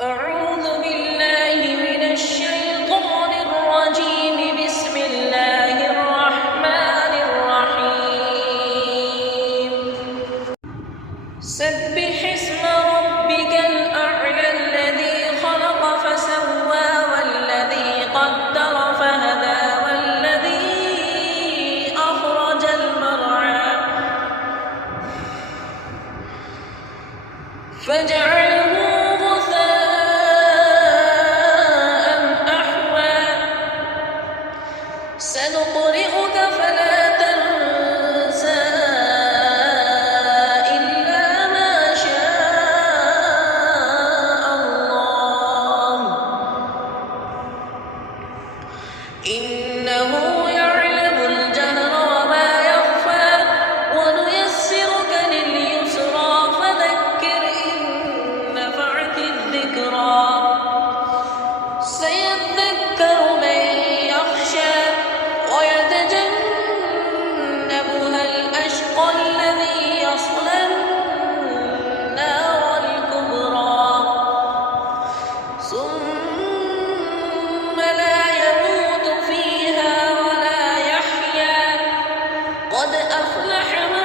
أعوذ بالله من الشيطان الرجيم. بسم الله الرحمن الرحيم. سبح اسم ربك الأعلى الذي خلق فسوى والذي قدر فهدى والذي أخرج المرعى فجعله سنقرئك فلا تنسى إلا ما شاء الله إنه يعلم الجهر وما يخفى ونيسرك لليسرى فذكر إن نفعت الذكرى سيذكر من يخشى ويتجنبها الأشقى الذي يصلى النار الكبرى ثم لا يموت فيها ولا يحيا قد أفلح من